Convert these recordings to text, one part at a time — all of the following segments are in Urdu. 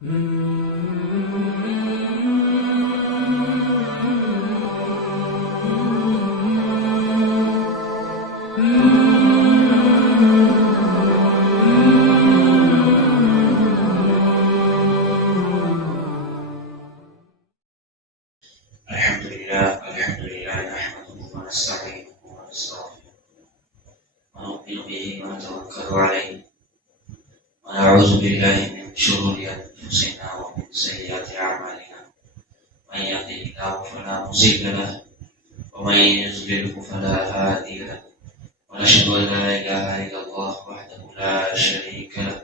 الحمد لله نحمده ونستعينه ونستغفره ونؤمن به ونتوكل عليه ونعوذ بالله من شرور أنفسنا ومن سيئات أعمالنا من يهده الله فلا مضل له ومن يضلل فلا هادي له ونشهد أن لا إله إلا الله وحده لا شريك له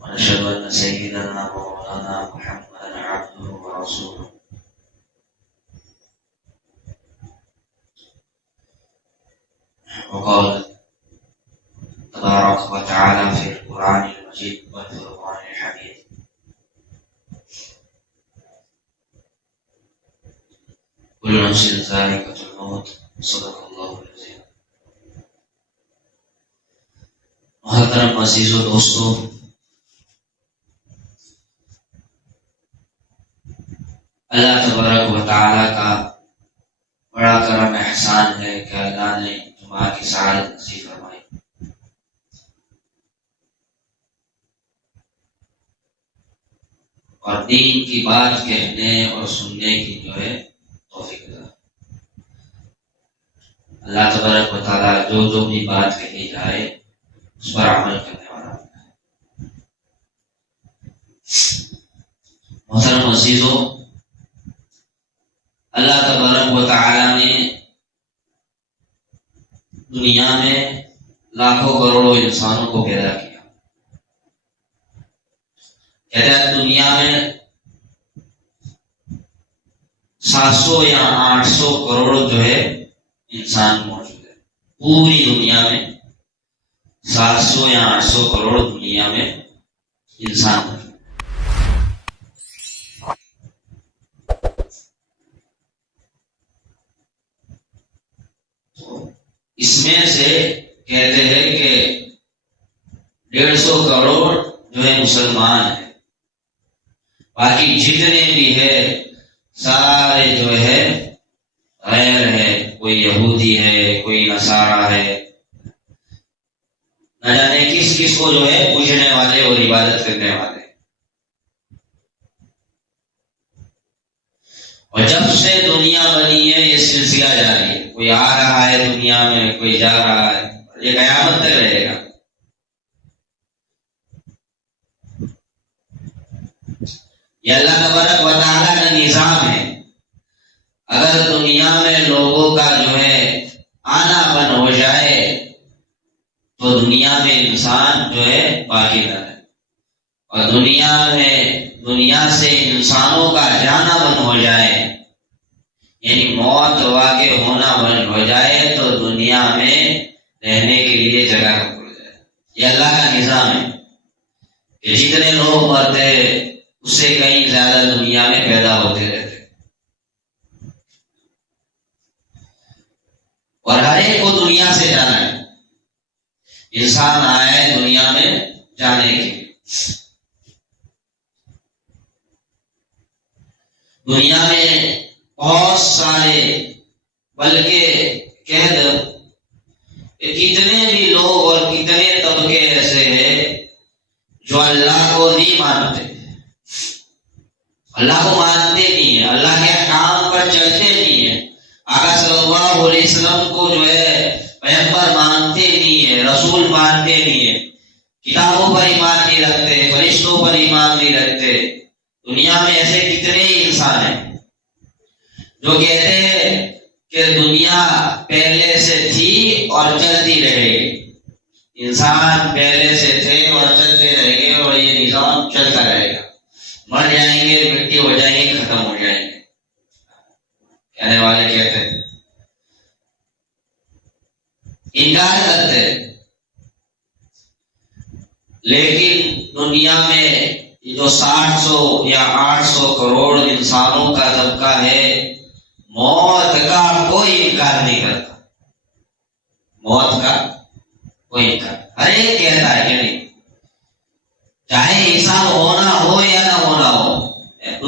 ونشهد أن سيدنا ومولانا محمدا عبده ورسوله. وقال تبارك وتعالى في القرآن المجيد والفرقان الحميد: كل نفس ذائقة الموت صدق الله العظيم. محترم عزیز و دوستو، اللہ تبارک و تعالی کا بڑا کرم احسان ہے کہ اللہ نے جمعہ کی سعادت نصیب فرمائی. اور دین کی بات کہنے اور سننے کی جو ہے توفیق دے. اللہ تبارک و تعالیٰ جو بھی بات کہی جائے اس پر عمل کرنے والا ہے. محترم عزیزو، اللہ تبارک و تعالیٰ نے دنیا میں لاکھوں کروڑوں انسانوں کو پیدا کیا. کہتے ہیں دنیا میں 700 یا 800 کروڑ جو ہے انسان موجود ہے. پوری دنیا میں 700 یا 800 کروڑ دنیا میں انسان موجود ہے. اس میں سے کہتے ہیں کہ 150 کروڑ جو ہے مسلمان ہیں. باقی جتنے بھی ہے سارے جو ہے غیر ہے. کوئی یہودی ہے، کوئی نصارہ ہے، نہ جانے کس کس کو جو ہے پوجنے والے اور عبادت کرنے والے. اور جب سے دنیا بنی ہے یہ سلسلہ جاری ہے. کوئی آ رہا ہے دنیا میں، کوئی جا رہا ہے. یہ قیامت تک رہے گا. یہ اللہ تبارک و تعالیٰ کا نظام ہے. اگر دنیا میں لوگوں کا جو ہے آنا بند ہو جائے تو دنیا میں انسان جو ہے باقی نہ رہے. اور دنیا سے انسانوں کا جانا بند ہو جائے، یعنی موت واقع ہونا بند ہو جائے، تو دنیا میں رہنے کے لیے جگہ پڑ جائے. یہ اللہ کا نظام ہے کہ جتنے لوگ مرتے اس سے کہیں زیادہ دنیا میں پیدا ہوتے رہتے. اور ہر ایک کو دنیا سے جانا ہے. انسان آیا ہے دنیا میں جانے کے لیے. دنیا میں بہت سارے، بلکہ کہہ دو کتنے بھی لوگ اور کتنے طبقے ایسے ہیں جو اللہ کو نہیں مانتے، اللہ کو مانتے نہیں ہیں، اللہ کے احکام پر چلتے نہیں ہیں، آقا صلی اللہ علیہ وسلم کو جو ہے پیغمبر مانتے نہیں ہیں، رسول مانتے نہیں ہیں، کتابوں پر ایمان نہیں رکھتے، فرشتوں پر ایمان نہیں رکھتے. دنیا میں ایسے کتنے انسان ہیں جو کہتے ہیں کہ دنیا پہلے سے تھی اور چلتی رہے گی. انسان پہلے سے تھے اور چلتے رہیں گے اور یہ نظام چلتا رہے گا. مر جائیں گے، مٹی ہو جائیں گے، ختم ہو جائیں گے. کہنے والے کہتے ہیں، انکار کرتے. لیکن دنیا میں جو 700 یا 800 کروڑ انسانوں کا طبقہ ہے، موت کا کوئی انکار نہیں کرتا. موت کا کوئی انکار ہر ایک کہتا ہے کہ نہیں، چاہے انسان ہونا ہو یا نہ ہونا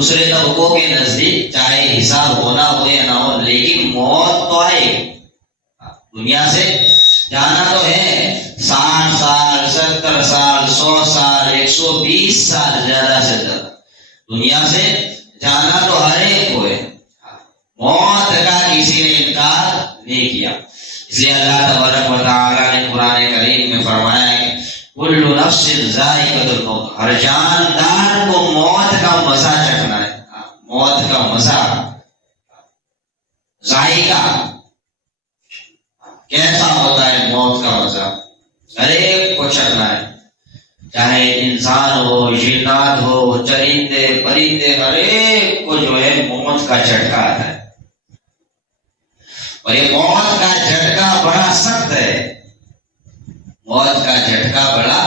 دوسرے طبقوں کے نزدیک چاہے حساب ہونا ہو یا نہ ہو، لیکن موت تو آئے گی، دنیا سے جانا تو ہے۔ 60 سال 70 سال 100 سال 120 سال زیادہ سے زیادہ دنیا سے جانا تو ہر ایک کو ہے، موت کا کسی نے انکار نہیں کیا۔ اس لیے اللہ تبارک و تعالیٰ نے قرآن کریم میں فرمایا ہے کل نفس ذائقۃ الموت، ہر جاندار کو موت کا مزہ چکھنا ہے، موت کا مزہ، ذائقہ کیسا ہوتا ہے موت کا مزہ، ہر ایک کو چکھنا ہے، چاہے انسان ہو، جنات ہو، چرندے پرندے، ہر ایک کو جو ہے موت کا جھٹکا آتا ہے، اور یہ موت کا جھٹکا بڑا سخت ہے، موت کا جھٹکا بڑا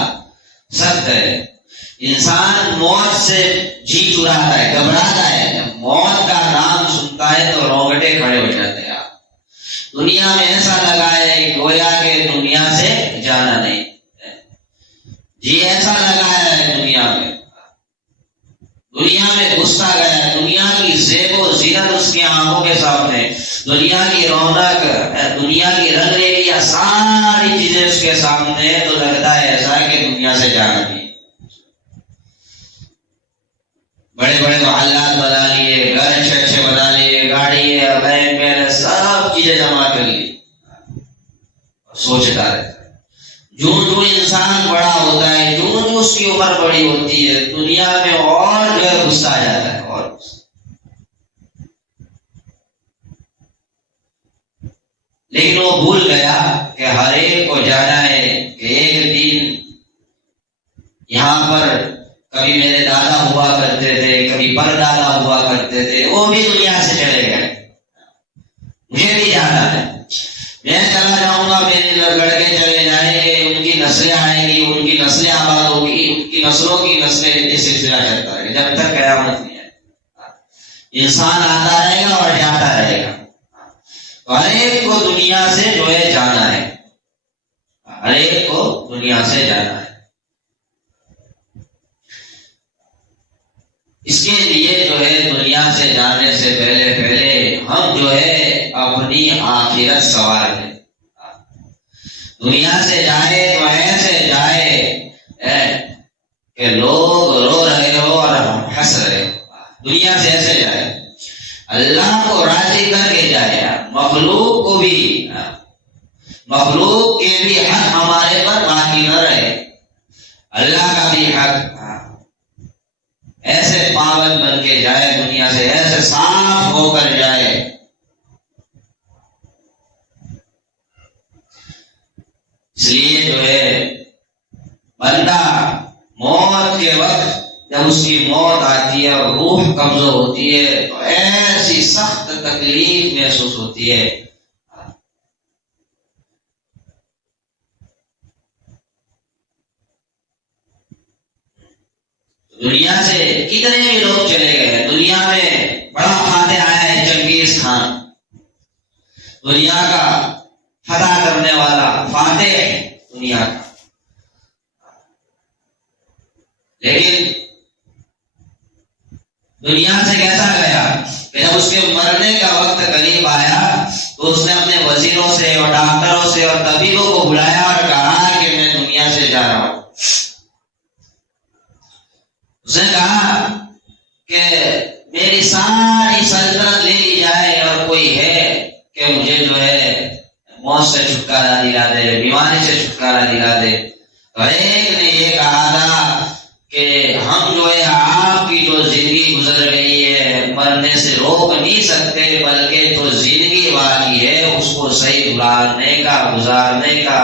سخت ہے۔ انسان موت سے جی چراتا ہے، گھبراتا ہے، جب موت کا نام سنتا ہے تو رونگٹے کھڑے ہو جاتے ہیں۔ دنیا میں ایسا لگا ہے گویا کہ دنیا سے جانا نہیں، جی ایسا لگا ہے دنیا میں گھستا گیا ہے، دنیا کی زیب و زینت اس کی آنکھوں کے سامنے، دنیا کی رونق، دنیا کی رنگ ریلیاں، ساری چیزیں اس کے سامنے، تو لگتا ہے ایسا کہ دنیا سے جانا نہیں۔ بڑے بڑے محلات بنا لیے، گھر اچھے اچھے بنا لیے، گاڑی ہے، بینک میں سب چیزیں جمع کر لی، سوچتا رہتا ہے۔ جو انسان بڑا ہوتا ہے، جو اس کی عمر بڑی ہوتی ہے، دنیا میں اور جو ہے غصہ آ جاتا ہے، اور لیکن وہ بھول گیا کہ ہر ایک کو جانا ہے کہ ایک دن یہاں پر کبھی میرے دادا ہوا کرتے تھے، کبھی پر دادا ہوا کرتے تھے، وہ بھی دنیا سے چلے گئے، مجھے بھی جانا ہے، میں چلا جاؤں گا، میرے لڑکے چلے جائیں گے، ان کی نسلیں آئیں گی، ان کی نسلیں آباد ہوگی، ان کی نسلوں کی نسلیں، یہ سلسلہ چلتا ہے جب تک قیامت نہیں ہے۔ انسان آتا رہے گا اور جاتا رہے گا، ہر ایک کو دنیا سے جو ہے جانا ہے، ہر ایک کو دنیا سے جانا ہے۔ اس کے لیے جو ہے دنیا سے جانے سے پہلے ہم جو ہے اپنی آخرت سوار ہیں۔ دنیا سے جائے تو ایسے جائے کہ لوگ رو رہے ہو اور ہم ہنس رہے ہو، دنیا سے ایسے جائے، اللہ کو راضی کر کے جائے، مخلوق کو بھی، مخلوق کے بھی حق ہمارے پر باقی نہ رہے، اللہ کا بھی حق، ایسے پاون بن کے جائے دنیا سے، ایسے صاف ہو کر جائے۔ اس لیے جو ہے بندہ موت کے وقت جب اس کی موت آتی ہے اور روح قبض ہوتی ہے تو ایسی سخت تکلیف محسوس ہوتی ہے، دنیا سے کتنے بھی لوگ چلے گئے۔ دنیا میں بڑا فاتح آیا ہے چنگیز خان، دنیا کا فتح کرنے والا فاتح دنیا کا، لیکن دنیا سے کیسا گیا کہ جب اس کے مرنے کا وقت قریب آیا تو اس نے اپنے وزیروں سے اور ڈاکٹروں سے اور طبیبوں کو بلایا اور کہا کہ میں دنیا سے جا رہا ہوں۔ اس نے کہا کہ میری ساری سلطنت لے لی جائے اور کوئی ہے کہ مجھے جو ہے موت سے چھٹکارا دلا دے، بیماری سے چھٹکارا دلا دے۔ اور ایک نے یہ کہا تھا کہ ہم جو ہے آپ کی جو زندگی گزر گئی ہے مرنے سے روک نہیں سکتے، بلکہ جو زندگی باقی ہے اس کو صحیح گزارنے کا،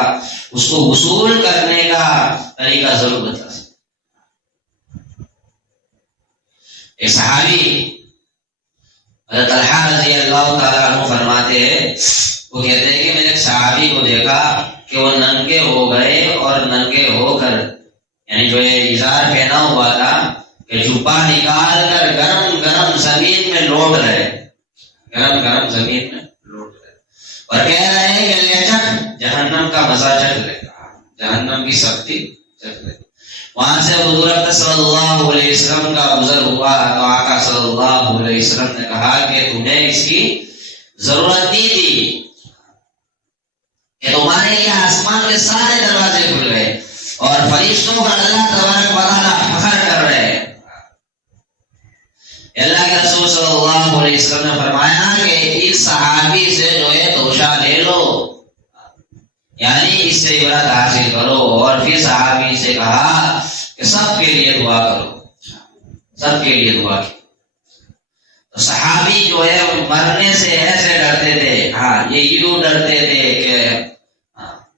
اس کو وصول کرنے کا طریقہ ضرور بتا سکتے۔ ایک صحابی حضرت طلحہ رضی اللہ تعالیٰ عنہ فرماتے ہیں، وہ کہتے ہیں کہ میں نے ایک صحابی کو دیکھا کہ وہ ننگے ہو گئے اور ننگے ہو کر، یعنی جو اظہار پہنا ہوا تھا کہ جبہ نکال کر گرم گرم زمین میں لوٹ رہے، گرم گرم زمین میں لوٹ رہے، اور کہہ رہے ہیں کہ لے چکھ جہنم کا مزہ چکھ لے، جہنم کی سختی چکھ لے۔ وہاں سے حضور اکرم صلی اللہ علیہ وسلم کا گزر ہوا تو آقا صلی اللہ علیہ وسلم نے کہا کہ تمہیں اس کی ضرورت نہیں تھی کہ تمہارے لیے آسمان کے سارے دروازے کھل گئے اور فرشتوں کا اللہ تبارک و تعالی فخر کر رہے ہیں۔ اللہ کے رسول صلی اللہ علیہ وسلم نے فرمایا کہ ایک صحابی سے جو ہے توشہ لے لو، یعنی اس سے عبرت حاصل کرو، اور پھر صحابی سے کہا کہ سب کے لیے دعا کرو، سب کے لیے دعا کی۔ تو صحابی جو ہے مرنے سے ایسے ڈرتے تھے، یہ یوں ڈرتے تھے کہ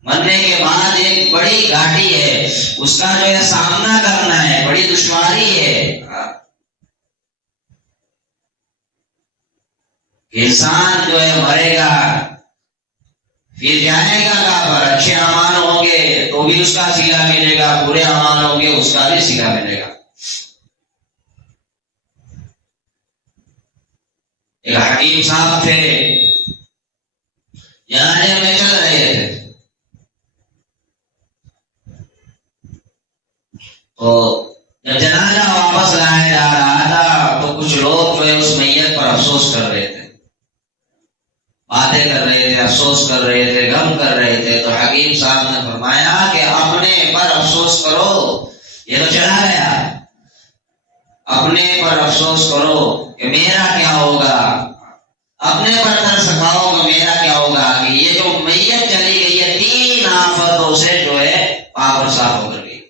مرنے کے بعد ایک بڑی گھاٹی ہے، اس کا جو ہے سامنا کرنا ہے، بڑی دشواری ہے۔ انسان جو ہے مرے گا، پھر جائے گا قبر، اچھے اعمال ہوں گے تو بھی اس کا صلہ ملے گا، برے اعمال ہوں گے اس کا بھی صلہ ملے گا۔ ایک حکیم صاحب تھے، جنازے میں چل رہے تھے تو جب جنازہ واپس لایا جا رہا تھا تو کچھ لوگ جو ہے اس میت پر افسوس کر رہے تھے، باتیں کر رہے تھے، افسوس کر رہے تھے، غم کر رہے تھے۔ تو حکیم صاحب نے فرمایا کہ اپنے پر افسوس کرو، یہ تو چلا گیا، اپنے پر افسوس کرو کہ میرا کیا ہوگا، اپنے پر ترس کھاؤ کہ میرا کیا ہوگا، کہ یہ جو میت چلی گئی ہے 3 آفتوں سے جو ہے پاک اور صاف ہو کر گئی،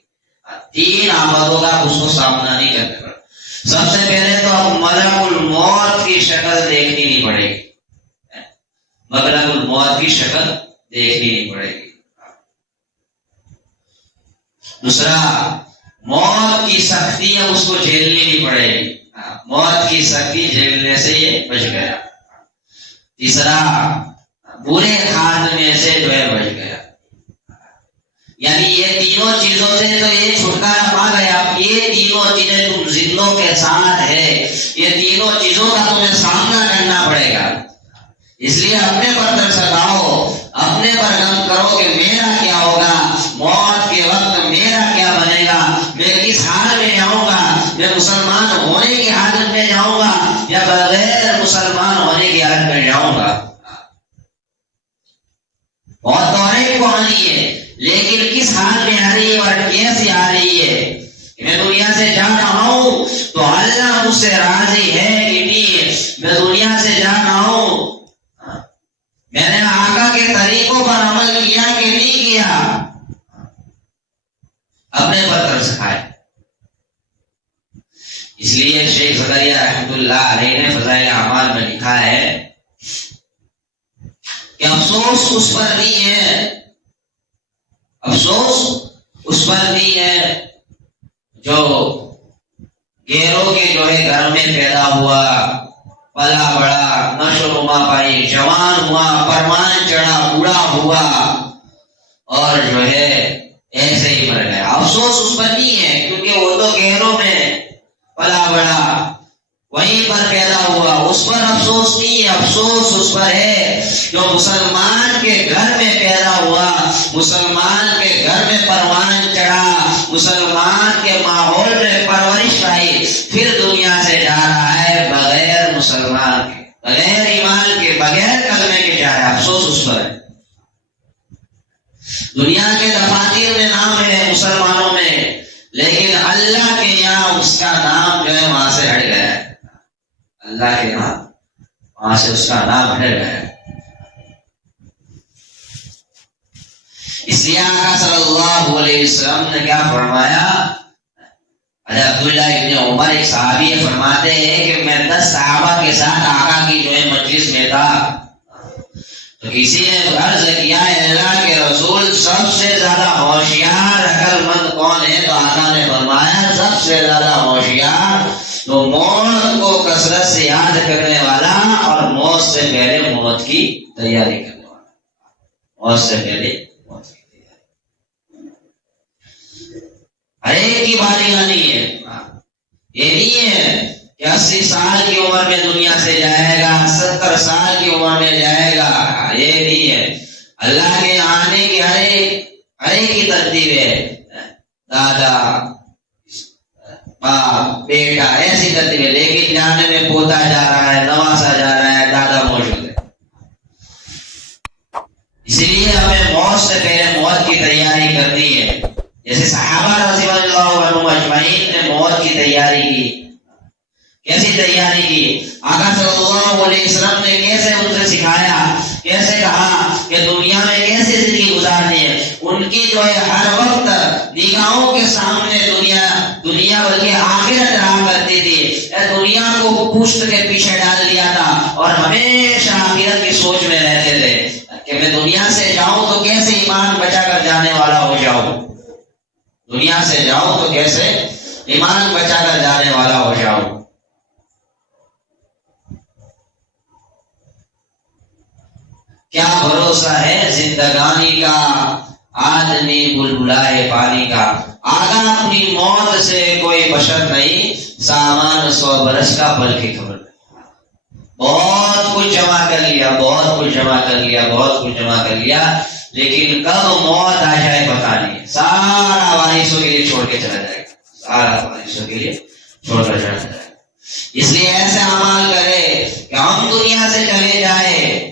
3 آفتوں کا اس کو سامنا نہیں کرنا پڑا۔ سب سے پہلے تو اب ملک الموت کی شکل دیکھنی نہیں پڑے گی، ملک الموت کی شکل دیکھنی نہیں پڑے گی۔ دوسرا، موت کی سختی ہے اس کو جھیلنی نہیں پڑے گی، موت کی سختی جھیلنے سے یہ بچ گیا۔ تیسرا، برے خاتمے سے جو ہے بچ گیا، یعنی یہ تینوں چیزوں سے تو یہ چھٹکارا پا گیا۔ یہ تینوں چیزیں تم زندوں کے ساتھ ہے، یہ تینوں چیزوں کا تمہیں سامنا کرنا پڑے گا، اس لیے اپنے پر ترس کھاؤ، اپنے پر غم کرو کہ میرا کیا ہوگا، موت کے وقت میرا کیا بنے گا، میں کس حال میں جاؤں گا، میں مسلمان ہونے کی حالت میں جاؤں گا یا بغیر مسلمان ہونے کی حالت میں جاؤں گا۔ موت تو ہر ایک کو آنی ہے، لیکن کس حال میں آ رہی ہے اور کیسے آ رہی ہے۔ میں دنیا سے جا رہا ہوں تو اللہ مجھ سے راضی ہے کہ نہیں، میں دنیا سے جا رہا ہوں میں نے آقا کے طریقوں پر عمل کیا کہ نہیں کیا، اپنے پر ترس کھائے۔ اس لیے شیخ زکریا رحمۃ اللہ علیہ نے فضائل اعمال میں لکھا ہے کہ افسوس اس پر نہیں ہے، افسوس اس پر نہیں ہے جو غیروں کے جو ہے گھر میں پیدا ہوا، پلا بڑا، نشو نما پائی، جوان ہوا، پروان چڑھا، بوڑھا ہوا اور جو ہے ایسے ہی مر گیا۔ افسوس اس پر نہیں ہے کیونکہ وہ تو غیروں میں پلا بڑا، وہیں پر پیدا ہوا، اس پر افسوس نہیں ہے۔ افسوس اس پر ہے جو مسلمان کے گھر میں پیدا ہوا، مسلمان کے گھر میں پروان چڑھا، مسلمان کے ماحول میں پرورش پائی، پھر دنیا سے جا رہا ہے بغیر مسلمان کے، بغیر ایمان کے، بغیر کلمے کے جا رہا ہے۔ افسوس اس پر ہے۔ دنیا کے دفاتر میں نام ہے مسلمانوں میں، لیکن اللہ کے یہاں اس کا نام جو ہے وہاں سے ہٹ گیا ہے، اللہ کے یہاں وہاں سے اس کا نام ہٹ گیا ہے۔ اس لیے آقا صلی اللہ علیہ وسلم نے کیا فرمایا، عبداللہ ابن عمر ایک صحابی فرماتے ہیں کہ میں 10 صحابہ کے ساتھ آقا کی جو ہے مجلس میں تھا تو کسی نے عرض کیا ہے اللہ کے رسول سب سے زیادہ ہوشیار عقل مند کون ہے، تو آقا نے فرمایا سب سے زیادہ ہوشیار تو موت کو کثرت سے یاد کرنے والا اور موت سے پہلے موت کی تیاری کرنے والا، موت سے پہلے موت کی تیاری۔ ہر ایک کی باری نہیں ہے، یہ نہیں ہے کہ 80 سال کی عمر میں دنیا سے جائے گا، 70 سال کی عمر میں جائے گا، یہ نہیں ہے۔ اللہ کے آنے کی ہر ایک کی ترتیب ہے، دادا باپ بیٹا ایسی ترتیب ہے، لیکن جانے میں پوتا جا رہا ہے، نواسا جا رہا ہے، دادا موجود ہے۔ اسی لیے ہمیں موت سے پہلے موت کی تیاری کرنی ہے، جیسے صحابہ رضی اللہ عنہم اجمعین نے موت کی تیاری کی۔ کیسی تیاری کی؟ آقا صلی اللہ علیہ وسلم نے کیسے ان سے سکھایا، کیسے کہا کہ دنیا میں کیسے زندگی گزارنی ہے۔ ان کی جو ہے ہر وقت نگاہوں کے سامنے دنیا بلکہ آخرت رہا کرتی تھی۔ دنیا کو پشت کے پیچھے ڈال دیا تھا اور ہمیشہ آخرت کی سوچ میں رہتے تھے کہ میں دنیا سے جاؤں تو کیسے ایمان بچا کر جانے والا ہو جاؤں، دنیا سے جاؤں تو کیسے ایمان بچا کر جانے والا ہو جاؤں۔ کیا بھروسہ ہے زندگانی کا، آدمی بلبلا ہے پانی کا۔ آگا اپنی موت سے کوئی بشر نہیں، سامان 100 برس کا پل کی خبر نہیں۔ بہت کچھ جمع کر لیا، بہت کچھ جمع کر لیا، بہت کچھ جمع کر لیا، لیکن کب موت آ جائے پتا نہیں۔ سارا وارثوں کے لیے چھوڑ کے چلا جائے گا، سارا وارثوں کے لیے چھوڑ کر چلا جائے گا۔ اس لیے ایسے اعمال کرے کہ ہم دنیا سے چلے جائے،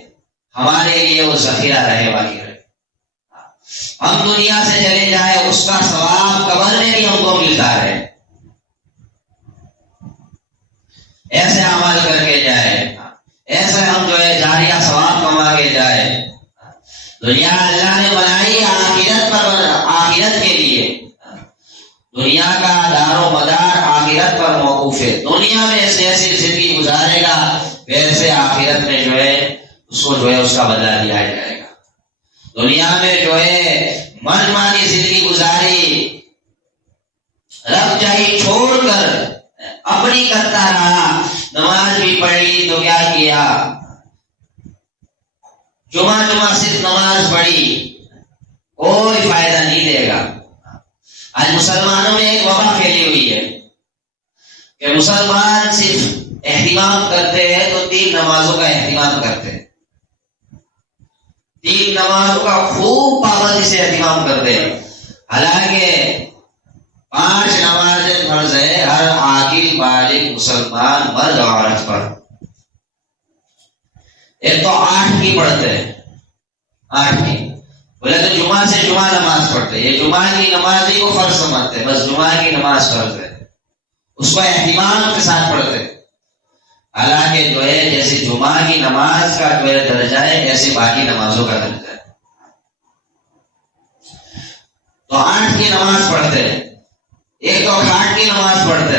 ہمارے لیے وہ ذخیرہ رہے، باقی رہے۔ ہم دنیا سے چلے جائے، اس کا ثواب قبر میں بھی ہم کو ملتا ہے۔ ایسے عمل کر کے جائے، ایسے ہم جو ہے جاریہ ثواب کما کے جائے۔ دنیا اللہ نے بنائی آخرت کے لیے، دنیا کا دار و مدار آخرت پر موقوف ہے۔ دنیا میں جیسی زندگی گزارے گا ویسے آخرت میں جو ہے اس کو جو ہے اس کا بدلہ دیا جائے گا۔ دنیا میں جو ہے من مانی زندگی گزاری، رب چاہی چھوڑ کر اپنی کرتا رہا، نماز بھی پڑھی تو کیا کیا، جمعہ صرف نماز پڑھی، کوئی فائدہ نہیں دے گا۔ آج مسلمانوں میں ایک وبا پھیلی ہوئی ہے کہ مسلمان صرف اہتمام کرتے ہیں تو 3 نمازوں کا اہتمام کرتے ہیں، 3 نمازوں کا خوب پابندی سے اہتمام کرتے ہیں، حالانکہ 5 نمازیں فرض ہے ہر عاقل بالغ مسلمان مرد اور عورت پر۔ ایک تو 8 کی پڑھتے ہیں، 8 کی بولے تو جمعہ سے جمعہ نماز پڑھتے، یہ جمعہ کی نماز ہی کو فرض سمجھتے، بس جمعہ کی نماز فرض ہے، اس کو اہتمام کے ساتھ پڑھتے۔ حالانکہ جو ہے جیسے جمعہ کی نماز کا جو ہے درجہ ہے ایسے باقی نمازوں کا درجہ ہے۔ تو 8 کی نماز پڑھتے، ایک تو کھاٹ کی نماز پڑھتے،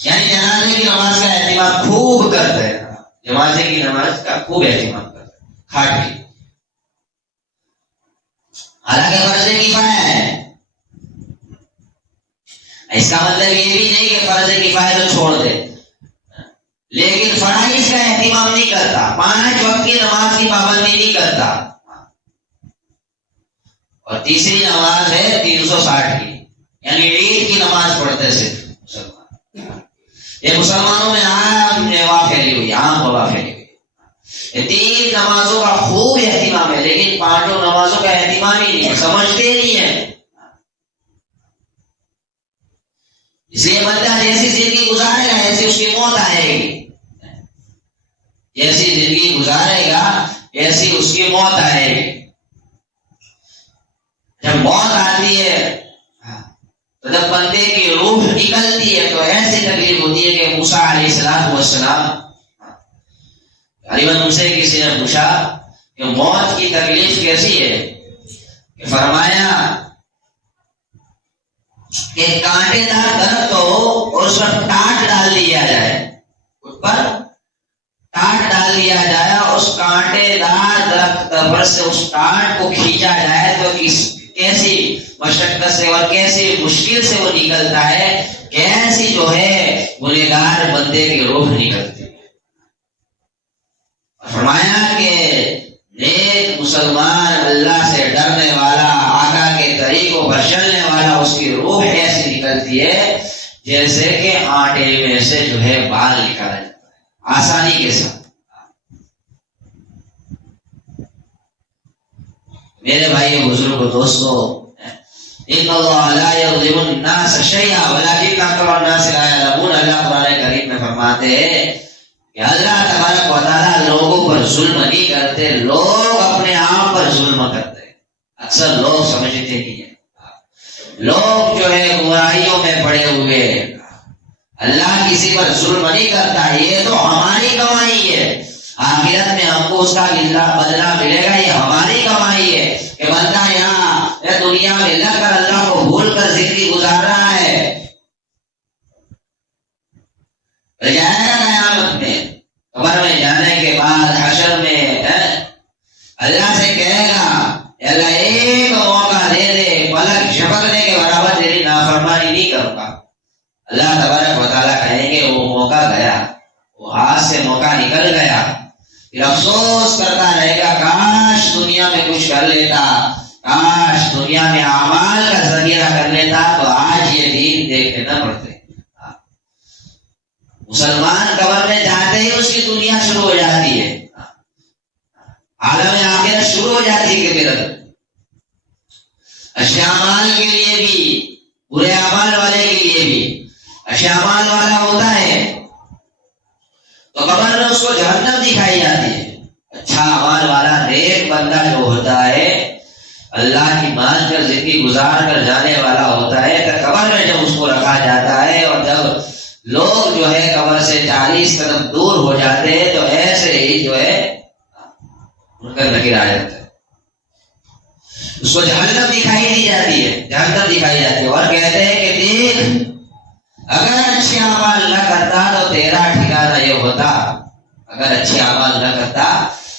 یعنی جنازے کی نماز کا اہتمام خوب کرتے ہیں، جنازے کی نماز کا خوب اہتمام کرتے کھاٹ کی، حالانکہ فرض کفایہ ہے۔ اس کا مطلب یہ بھی نہیں کہ فرض کفایہ تو چھوڑ دے، لیکن فرائض کا اہتمام نہیں کرتا، 5 وقت کی نماز کی پابندی نہیں کرتا۔ اور تیسری نماز ہے 360 کی، یعنی عید کی نماز پڑھتے صرف مسلمان۔ یہ مسلمانوں میں عام وبا پھیلی ہوئی، عام وبا پھیلی ہوئی۔ یہ 3 نمازوں کا خوب اہتمام ہے، لیکن 5 نمازوں کا اہتمام ہی نہیں ہے، سمجھتے نہیں ہے۔ اس لیے بندہ جیسی زندگی گزارے گا ایسی اس کی موت آئے گی، جیسی زندگی گزارے گا ایسی اس کی موت آئے گی۔ جب موت آتی ہے تو جب بندے کی روح نکلتی ہے تو ایسی تکلیف ہوتی ہے کہ موسیٰ علیہ السلام غالباً ان سے کسی نے پوچھا کہ موت کی تکلیف کیسی ہے، کہ فرمایا کہ کانٹے دار درخت ہو اور اس پر ٹاٹ ڈال دیا جائے، اس پر ٹاٹ ڈال دیا جائے اور اس کانٹے دار درخت پر سے اس ٹاٹ کو کھینچا جائے تو کیسی مشقت سے اور کیسی مشکل سے وہ نکلتا ہے، کیسی جو ہے گنہگار بندے کی روح نکلتی ہے۔ فرمایا کہ نیک مسلمان اللہ سے ڈرنے والا آقا کے طریقوں پر چلنے والا اس کی روح ایسی نکلتی ہے جیسے کہ آٹے میں سے جو ہے بال نکالا جاتا ہے آسانی کے ساتھ۔ میرے بھائی بزرگ دوستو، ان اللہ لا یظلم الناس شیئا ولکن اکثر الناس لا یعلمون. اللہ قرآن کریم میں فرماتے ہیں کہ اللہ تبارک و تعالیٰ لوگوں پر ظلم نہیں کرتے، لوگ اپنے آپ پر ظلم کرتے ہیں. اکثر لوگ سمجھتے نہیں ہیں، لوگ جو ہے گمراہیوں میں پڑے ہوئے ہیں. اللہ کسی پر ظلم نہیں کرتا، یہ تو ہماری کمائی ہے، آخرت میں ہم کو اس کا بدلہ ملے گا، یہ ہماری کمائی ہے کہ بندہ یہاں دنیا میں لگ کر اللہ کو بھول کر زندگی گزار رہا ہے. جائے گا قیامت میں، قبر میں جانے کے بعد حشر میں اللہ سے کہے گا اللہ ایک موقع دے دے، پلک جھپکنے کے برابر تیری نافرمانی نہیں کروں گا. اللہ تبارک و تعالیٰ کہیں گے وہ موقع گیا، وہ ہاتھ سے موقع نکل گیا. پھر افسوس کرتا رہے گا کاش دنیا میں کچھ کر لیتا، کاش دنیا میں اعمال کا ذخیرہ کر لیتا تو آج یہ دین دیکھنے نہ پڑتے. مسلمان قبر میں جاتے ہی اس کی دنیا شروع ہو جاتی ہے، عالم آخرت شروع ہو جاتی ہے. کہ اچھے اعمال کے لیے بھی، برے اعمال والے کے لیے بھی. اچھے اعمال والا ہوتا ہے تو قبر میں اس کو جہنم دکھائی جاتی ہے. اچھا اعمال والا نیک بندہ جو ہوتا ہے، اللہ کی مان کر زندگی گزار کر جانے والا ہوتا ہے، تو قبر میں جب اس کو رکھا جاتا ہے اور جب لوگ جو ہے قبر سے 40 قدم دور ہو جاتے ہیں تو ایسے ہی جو ہے ان کا نکیر آ جاتا ہے. اس کو جہنم دکھائی دی جاتی ہے، جہنم دکھائی جاتی ہے اور کہتے ہیں کہ دیکھ اگر اچھے اعمال نہ کرتا تو تیرا ٹھکانہ یہ ہوتا، اگر اچھے اعمال نہ کرتا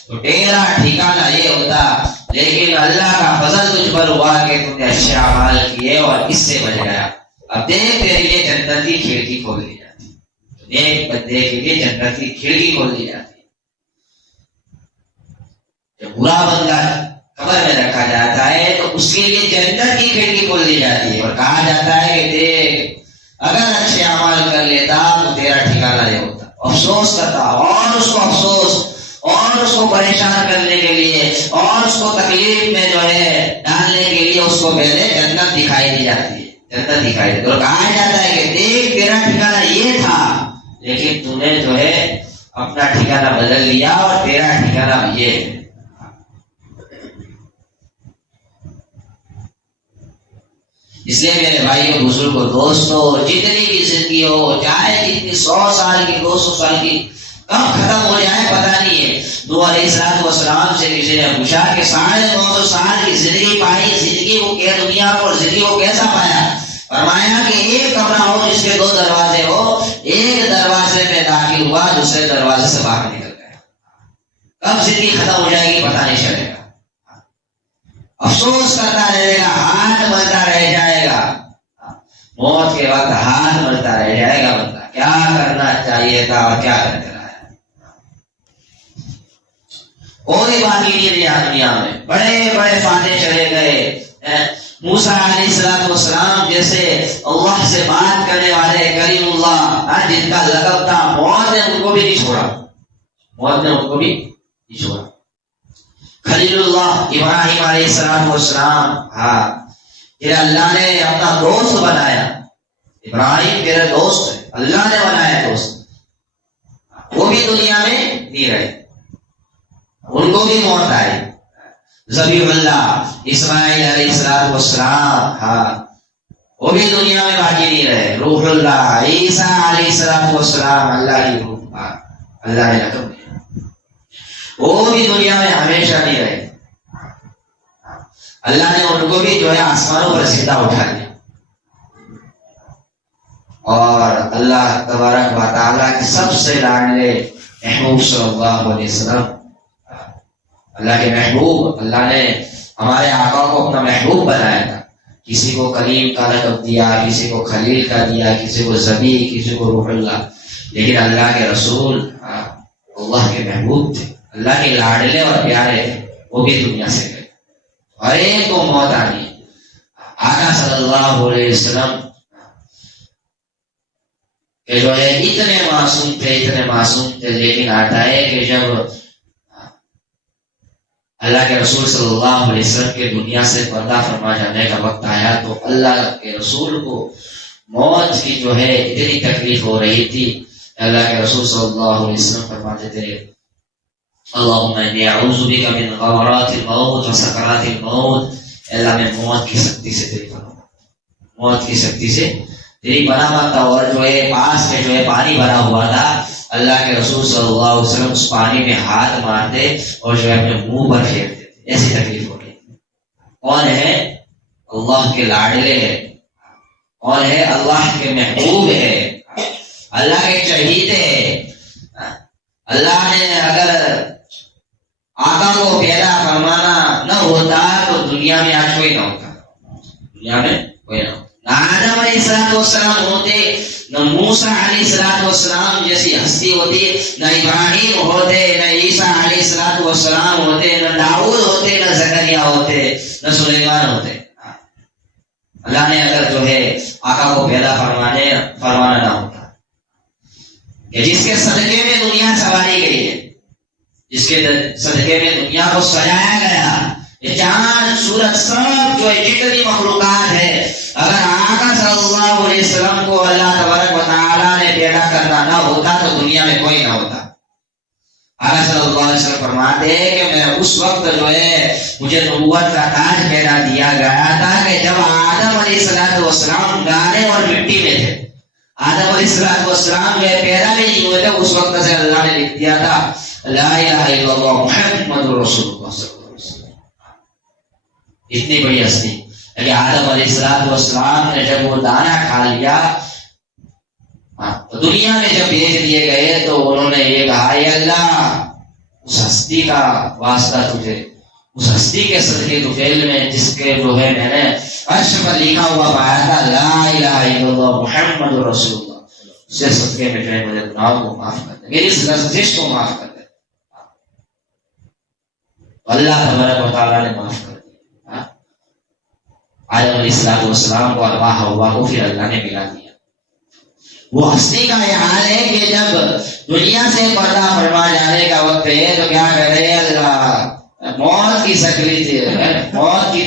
تو تیرا ٹھکانہ یہ ہوتا، لیکن اللہ کا فضل تجھ پر ہوا کہ تم نے اچھے اعمال کیے اور اس سے بچ گیا. اب دیکھ تیرے لیے جنت کی کھڑکی کھول دی جاتی ہے، ایک بندے کے لیے جنت کی کھڑکی کھول دی جاتی ہے. جب برا بندہ قبر میں رکھا جاتا ہے تو اس کے لیے جنت کی کھڑکی کھول دی جاتی ہے اور کہا جاتا ہے کہ دیکھ اگر اچھے اعمال کر لیتا تو تیرا ٹھکانہ یہ ہوتا. افسوس کرتا اور اس کو افسوس اور اس کو پریشان کرنے کے لیے اور اس کو تکلیف میں جو ہے ڈالنے کے لیے اس کو پہلے جنت دکھائی دی جاتی ہے، جنت دکھائی دی. اور کہا جاتا ہے کہ دیکھ تیرا ٹھکانہ یہ تھا لیکن تو نے جو ہے اپنا ٹھکانہ بدل لیا اور تیرا ٹھکانہ یہ ہے. اس لیے میرے بھائیوں بزرگوں دوستوں، جتنی بھی زندگی ہو، چاہے جتنی 100 سال کی 200 سال کی کب ختم ہو جائے پتہ نہیں ہے. نوح علیہ السلام سے کسی نے پوچھا کہ 950 سال کی زندگی پائی، زندگی کو کیا دنیا پر زندگی کو کیسا پایا؟ فرمایا کہ ایک کمرہ ہو جس کے 2 دروازے ہو، ایک دروازے میں داخل ہوا دوسرے دروازے سے باہر نکل گیا. کب زندگی ختم ہو جائے گی پتہ نہیں چلے گا. افسوس کرتا رہے گا، ہاتھ ملتا رہ جائے گا. موت کے وقت ہاتھ ملتا رہ جائے گا بندہ کیا کرنا چاہیے تھا اور کیا کرتے رہا ہے. کوئی باقی نہیں رہا دنیا میں. بڑے بڑے فاتح چلے گئے. موسیٰ علیہ السلام جیسے اللہ سے بات کرنے والے کریم اللہ جن کا لقب تھا، موت نے ان کو بھی نہیں چھوڑا، موت نے ان کو بھی نہیں چھوڑا. خلیل اللہ ابراہیم علیہ السلام، ہاں تیرا اللہ نے اپنا دوست بنایا. ابراہیم تیرا دوست ہے، اللہ نے بنایا دوست. وہ بھی دنیا میں نہیں رہے، ان کو بھی موت آئی. ذبیح اللہ اسماعیل علیہ السلام، ہاں وہ بھی دنیا میں باقی نہیں رہے. روح اللہ عیسیٰ علیہ السلام، اللہ کی روح، ہاں اللہ نے لقب دیا، وہ بھی دنیا میں ہمیشہ نہیں رہے. اللہ نے ان کو بھی جو ہے آسمانوں پر زندہ اٹھا دیا. اور اللہ تبارک و تعالیٰ کے سب سے لاڈلے محبوب صلی اللہ علیہ وسلم، اللہ کے محبوب، اللہ نے ہمارے آقا کو اپنا محبوب بنایا تھا. کسی کو کلیم کا لقب دیا، کسی کو خلیل کا دیا، کسی کو ذبیح، کسی کو روح اللہ. لیکن اللہ کے رسول اللہ کے محبوب تھے، اللہ کے لاڈلے اور پیارے تھے، وہ بھی دنیا سے گئے. ہر ایک کو موت آنی ہے. آقا صلی اللہ علیہ وسلم کہ جو ہے اتنے معصوم تھے، اتنے معصوم تھے، لیکن آتا ہے کہ جب اللہ کے رسول صلی اللہ علیہ وسلم کے دنیا سے پردہ فرما جانے کا وقت آیا تو اللہ کے رسول کو موت کی جو ہے اتنی تکلیف ہو رہی تھی، اللہ کے رسول صلی اللہ علیہ وسلم فرماتے تھے اللہم انی اعوذ بک من غمرات الموت و سکرات الموت، اللہ میں موت کی سختی سے تیری پناہ، موت کی سختی سے تیری پناہ مانگتا ہوں۔ اور جو ہے پاس میں جو ہے پانی بھرا ہوا تھا، اللہ کے رسول صلی اللہ علیہ وسلم اس پانی میں ہاتھ مارتے اور جو ہے اپنے منہ پر پھیرتے تھے، ایسی تکلیف ہو رہی تھی۔ کون ہے؟ اللہ کے لاڈلے ہے، کون ہے؟ اللہ کے محبوب ہے، اللہ کے چہیتے ہے۔ اللہ نے اگر آقا کو پیدا فرمانا نہ ہوتا تو دنیا میں آج کوئی نہ ہوتا، دنیا میں کوئی نہ ہوتا، نہ آدم علیہ السلام ہوتے، نہ موسیٰ علیہ السلام جیسی ہستی ہوتی، نہ ابراہیم ہوتے، نہ عیسیٰ علیہ السلام ہوتے، نہ داؤد ہوتے، نہ زکریا ہوتے، نہ سلیمان ہوتے۔ اللہ نے اگر جو ہے آقا کو پیدا فرمانا نہ ہوتا، کہ جس کے صدقے میں دنیا سواری گئی ہے، جس کے صدقے میں دنیا کو سجایا گیا، یہ چاند سورج سب جو جتنی مخلوقات ہے، اگر آقا صلی اللہ علیہ وسلم کو اللہ تبارک و تعالیٰ نے پیدا کرنا نہ ہوتا تو دنیا میں کوئی نہ ہوتا۔ آقا صلی اللہ علیہ وسلم فرماتے ہیں کہ میں اس وقت جو ہے مجھے نبوت کا تاج پہنا دیا گیا تھا کہ جب آدم علیہ السلام گارے اور مٹی میں تھے، آدم علیہ السلام جو پیدا بھی نہیں ہوئے تھے، اس وقت سے اللہ نے لکھ دیا تھا لا الہ الا اللہ محمد رسول اللہ صلی اللہ علیہ وسلم۔ اتنی بڑی ہستی کہ آدم علیہ السلام نے جب وہ دانا کھا لیا تو دنیا میں جب بھیج دیے گئے تو انہوں نے یہ کہا اے اللہ اس ہستی کا واسطہ تجھے، اس ہستی کے صدقے تو فعل میں جس کے جو ہے میں نے عرش پر لکھا ہوا پایا تھا لا الہ الا اللہ محمد رسول اللہ، اس سے صدقے میں جو ہے میرے گناہوں کو معاف کر دے، میری لفظ کو معاف کر دے۔ اللہ تبارک و تعالیٰ نے معاف کر دیا آدم علیہ السلام کو، ابا حوا کو پھر اللہ نے ملا دیا۔ وہ ہستی کا یہ حال ہے کہ جب دنیا سے پردہ فرما جانے کا وقت ہے تو کیا کرے اللہ موت کی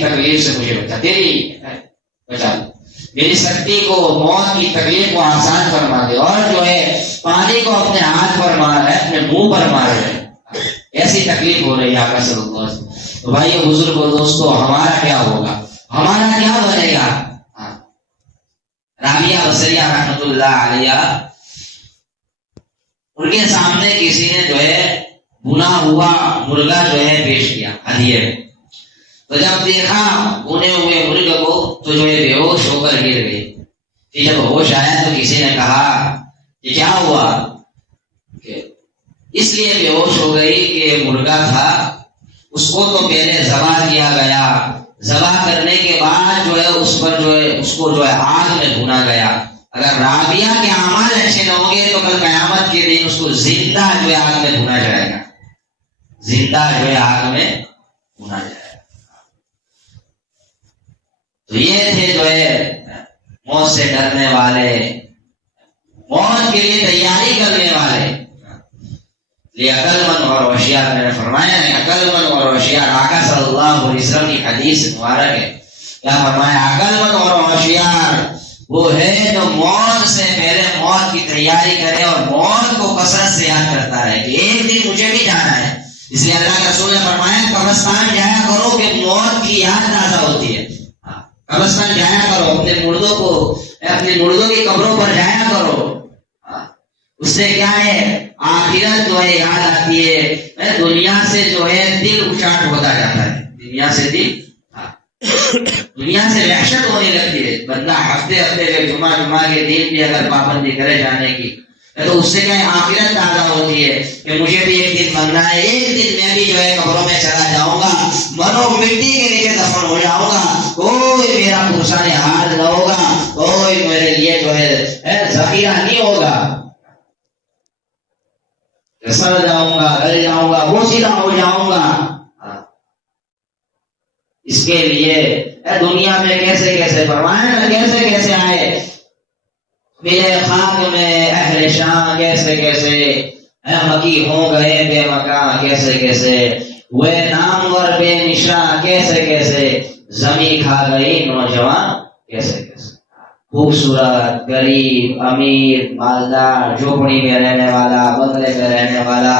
تکلیف سے مجھے بچا، تیری بچا، میری سختی کو، موت کی تکلیف کو آسان فرما دے، اور جو ہے پانی کو اپنے ہاتھ پر مار رہے، اپنے منہ پر مار رہے، ایسی تکلیف ہو رہی ہے آقا صلی اللہ علیہ وسلم۔ تو بھائی بزرگ و دوستو، ہمارا کیا ہوگا، ہمارا کیا بنے گا؟ رابعہ بصریہ رحمۃ اللہ علیہ، ان کے سامنے کسی نے جو ہے بنا ہوا مرغا جو ہے پیش کیا ہدیے میں، تو جب دیکھا بنے ہوئے مرغ کو تو جو ہے بے ہوش ہو کر گر گئی۔ پھر جب ہوش آیا تو کسی نے کہا کہ کیا ہوا؟ کہ اس لیے بے ہوش ہو گئی کہ مرغا تھا، اس کو تو پہلے ذبح کیا گیا، ذبح کرنے کے بعد جو ہے اس پر جو ہے اس کو جو ہے آگ میں بھونا گیا۔ اگر رابعہ کے اعمال اچھے نہ ہوں گے تو کل قیامت کے دن اس کو زندہ جو ہے آگ میں بھونا جائے گا، زندہ جو ہے آگ میں بھونا جائے گا۔ تو یہ تھے جو ہے موت سے ڈرنے والے، موت کے لیے تیاری کرنے والے، یہ عقل مند اور ہوشیار، میں نے فرمایا ہے عقل مند اور ہوشیار، آقا صلی اللہ علیہ وسلم کی حدیث مبارک ہے، کیا فرمایا؟ عقل مند اور ہوشیار وہ ہے جو موت سے پہلے موت کی تیاری کرے اور موت کو کثرت سے یاد کرتا ہے کہ ایک دن مجھے بھی جانا ہے۔ اس لیے اللہ کے رسول نے فرمایا قبرستان جایا کرو کہ موت کی یاد تازہ ہوتی ہے، قبرستان جایا کرو، اپنے مردوں کی قبروں پر جایا کرو، اس سے کیا ہے آخرت جو ہے یاد آتی ہے، دنیا سے جو ہے دل اچاٹ ہوتا جاتا ہے، دنیا سے وحشت ہونے لگتی ہے۔ بندہ ہفتے کے جمعہ کے دن بھی اگر پابندی کرے جانے کی تو اس سے کیا ہے آخرت تازہ ہوتی ہے کہ مجھے بھی ایک دن مرنا ہے، ایک دن میں بھی جو ہے قبروں میں چلا جاؤں گا، مرو مٹی کے نیچے دفن ہو جاؤں گا، کوئی میرا پرسان حال نہ ہوگا، کوئی میرے لیے جو ہے ذخیرہ نہیں ہوگا، سڑ جاؤں گا، گل جاؤں گا، وہ سیدھا ہو جاؤں گا۔ اس کے لیے دنیا میں کیسے فرمایا، کیسے آئے میرے خاک میں اہل شان، کیسے مکی ہو گئے بے مکان، کیسے ہوئے نامور بے نشاں کیسے کیسے، زمیں کھا گئی نوجوان کیسے کیسے۔ خوبصورت، غریب، امیر، مالدار، جھوپڑی میں رہنے والا، بنگلے میں رہنے والا،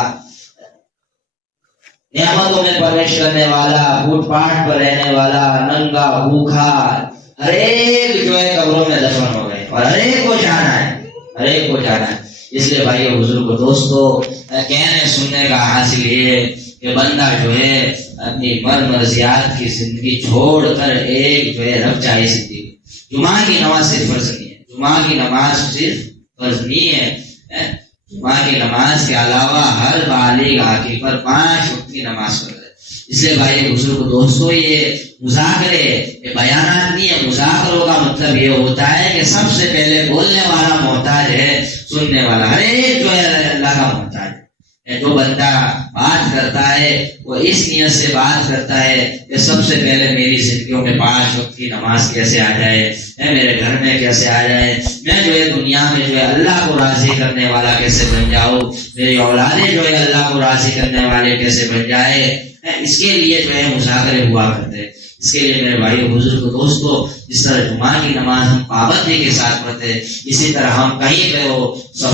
نعمتوں میں پرورش کرنے والا، فوٹ پاتھ پر رہنے والا، ننگا، بھوکھا، ہر ایک جو ہے قبروں میں دفن ہو گئے، اور ہر ایک کو جانا ہے، ہر ایک کو جانا ہے۔ اس لیے بھائی بزرگ دوستو، کہنے سننے کا حاصل یہ کہ بندہ جو ہے اپنی مرضیات کی زندگی چھوڑ کر ایک جو ہے رب چاہیے زندگی۔ جمعہ کی نماز صرف فرض نہیں ہے، جمعہ کی نماز صرف فرض نہیں ہے، جمعہ کی نماز کے علاوہ ہر بالغ عاقل پر 5 وقت کی نماز فرض ہے۔ اس لیے بھائی بزرگ دوستو، یہ مذاکرے، یہ بیانات نہیں ہے، مذاکروں کا مطلب یہ ہوتا ہے کہ سب سے پہلے بولنے والا محتاج ہے، سننے والا ہر ایک جو ہے اللہ کا محتاج ہے۔ جو بندہ بات کرتا ہے وہ اس نیت سے بات کرتا ہے کہ سب سے پہلے میری زندگیوں میں 5 وقت کی نماز کیسے آ جائے، میرے گھر میں کیسے آ جائے، میں جو ہے دنیا میں جو ہے اللہ کو راضی کرنے والا کیسے بن جاؤں، میری اولادیں جو ہے اللہ کو راضی کرنے والے کیسے بن جائے۔ اس کے لیے جو ہے مذاکرے ہوا کرتے ہیں۔ اس کے لیے میرے بھائی بزرگ دوستو، جس طرح جمعہ کی نماز ہم پابندی کے ساتھ پڑھتے ہیں، اسی طرح ہم کہیں پہ ہو